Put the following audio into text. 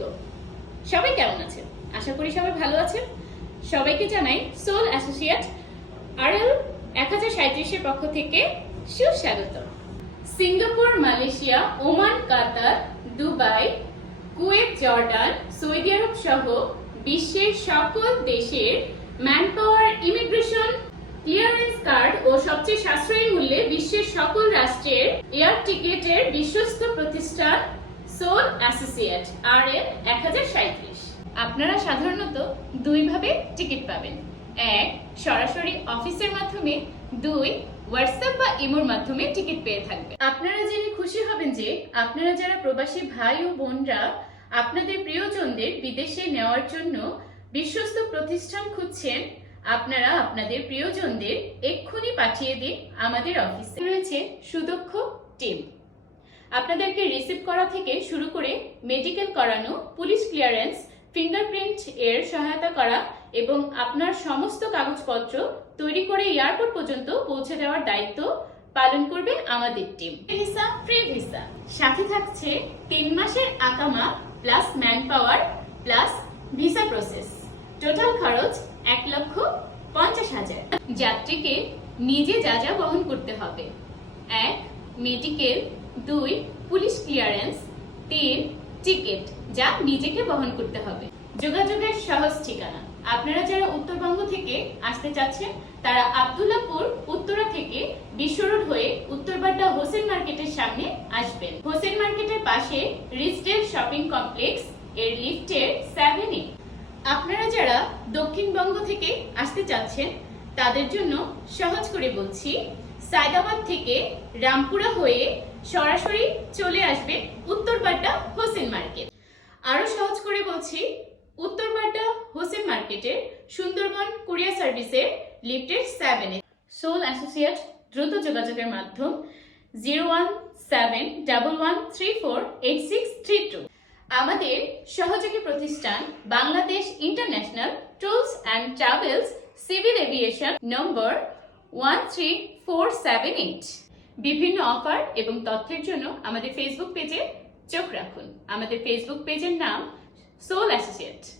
আলাইকুম সবাই কেমন আছেন? আশা করি সবাই ভালো আছেন। সবাইকে জানাই সোল অ্যাসোসিয়েট আর এল এক হাজার পক্ষ থেকে সুস্বাগত Singapore, Malaysia, Oman, Qatar, Dubai, Kuwait, Jordan, Saudi Arab সহ বিশ্বের সকল দেশের man power immigration clearance card ও সবচেয়ে সাশ্রয়ী মূল্যে বিশ্বের সকল রাষ্ট্রের এয়ার টিকেটের বিশ্বস্ত প্রতিষ্ঠান সোল অ্যাসোসিয়েট আর এন এক হাজার আপনারা সাধারণত দুইভাবে টিকিট পাবেন। এক, সরাসরি অফিসের মাধ্যমে। দুই, হোয়াটসঅ্যাপ বা ইমোর মাধ্যমে টিকিট পেয়ে থাকবেন। আপনারা জেনে খুশি হবেন যে আপনারা যারা প্রবাসী ভাই ও বোনরা, আপনাদের প্রিয়জনদের বিদেশে নেওয়ার জন্য বিশ্বস্ত প্রতিষ্ঠান খুঁজছেন, আপনারা আপনাদের প্রিয়জনদের এক্ষুনি পাঠিয়ে দিন আমাদের অফিসে। রয়েছে সুদক্ষ টিম। আপনাদেরকে রিসিভ করা থেকে শুরু করে মেডিকেল করানো পুলিশ ক্লিয়ারেন্স ফিঙ্গারপ্রিন্ট এর সহায়তা করা এবং আপনার সমস্ত কাগজপত্র তৈরি করে এয়ারপোর্ট পর্যন্ত পৌঁছে দেওয়ার দায়িত্ব পালন করবে আমাদের টিম ভিসা ফ্রি ভিসা সাথে থাকছে তিন মাসের আকামা plus man power plus visa process total খরচ এক লক্ষ পঞ্চাশ হাজার। যাত্রীকে নিজে যা যা বহন করতে হবে। এক মেডিকেল দুই, পুলিশ ক্লিয়ারেন্স। তিন, টিকিট, যা নিজেকে বহন করতে হবে। যোগাযোগের সহজ ঠিকানা। আপনারা যারা উত্তরবঙ্গ থেকে আসতে চাচ্ছেন, তারা আব্দুল্লাপুর, উত্তরা থেকে বিশ্ব রোড হয়ে উত্তরবাড্ডা হোসেন মার্কেটের সামনে আসবেন। হোসেন মার্কেটের পাশে রিজডেল শপিং কমপ্লেক্স এর লিফটের সেভেন আপনারা যারা দক্ষিণবঙ্গ থেকে আসতে চাচ্ছেন, তাদের জন্য সহজ করে বলছি, সায়দাবাদ থেকে রামপুরা হয়ে সরাসরি চলে আসবে উত্তরপাড্ডা হোসেন মার্কেট। আরও সহজ করে বলছি উত্তরপাড্ডা হোসেন মার্কেটের সুন্দরবন কুরিয়ার সার্ভিসের লিফটের সেভেনে সোল অ্যাসোসিয়েট দ্রুত যোগাযোগের মাধ্যম zero one seven double one three four eight six three two আমাদের সহযোগী প্রতিষ্ঠান Bangladesh international tools and travels civil aviation number one three four seven eight বিভিন্ন অফার এবং তথ্যের জন্য আমাদের ফেসবুক পেজে চোখ রাখুন। আমাদের ফেসবুক পেজের নাম সোল অ্যাসোসিয়েট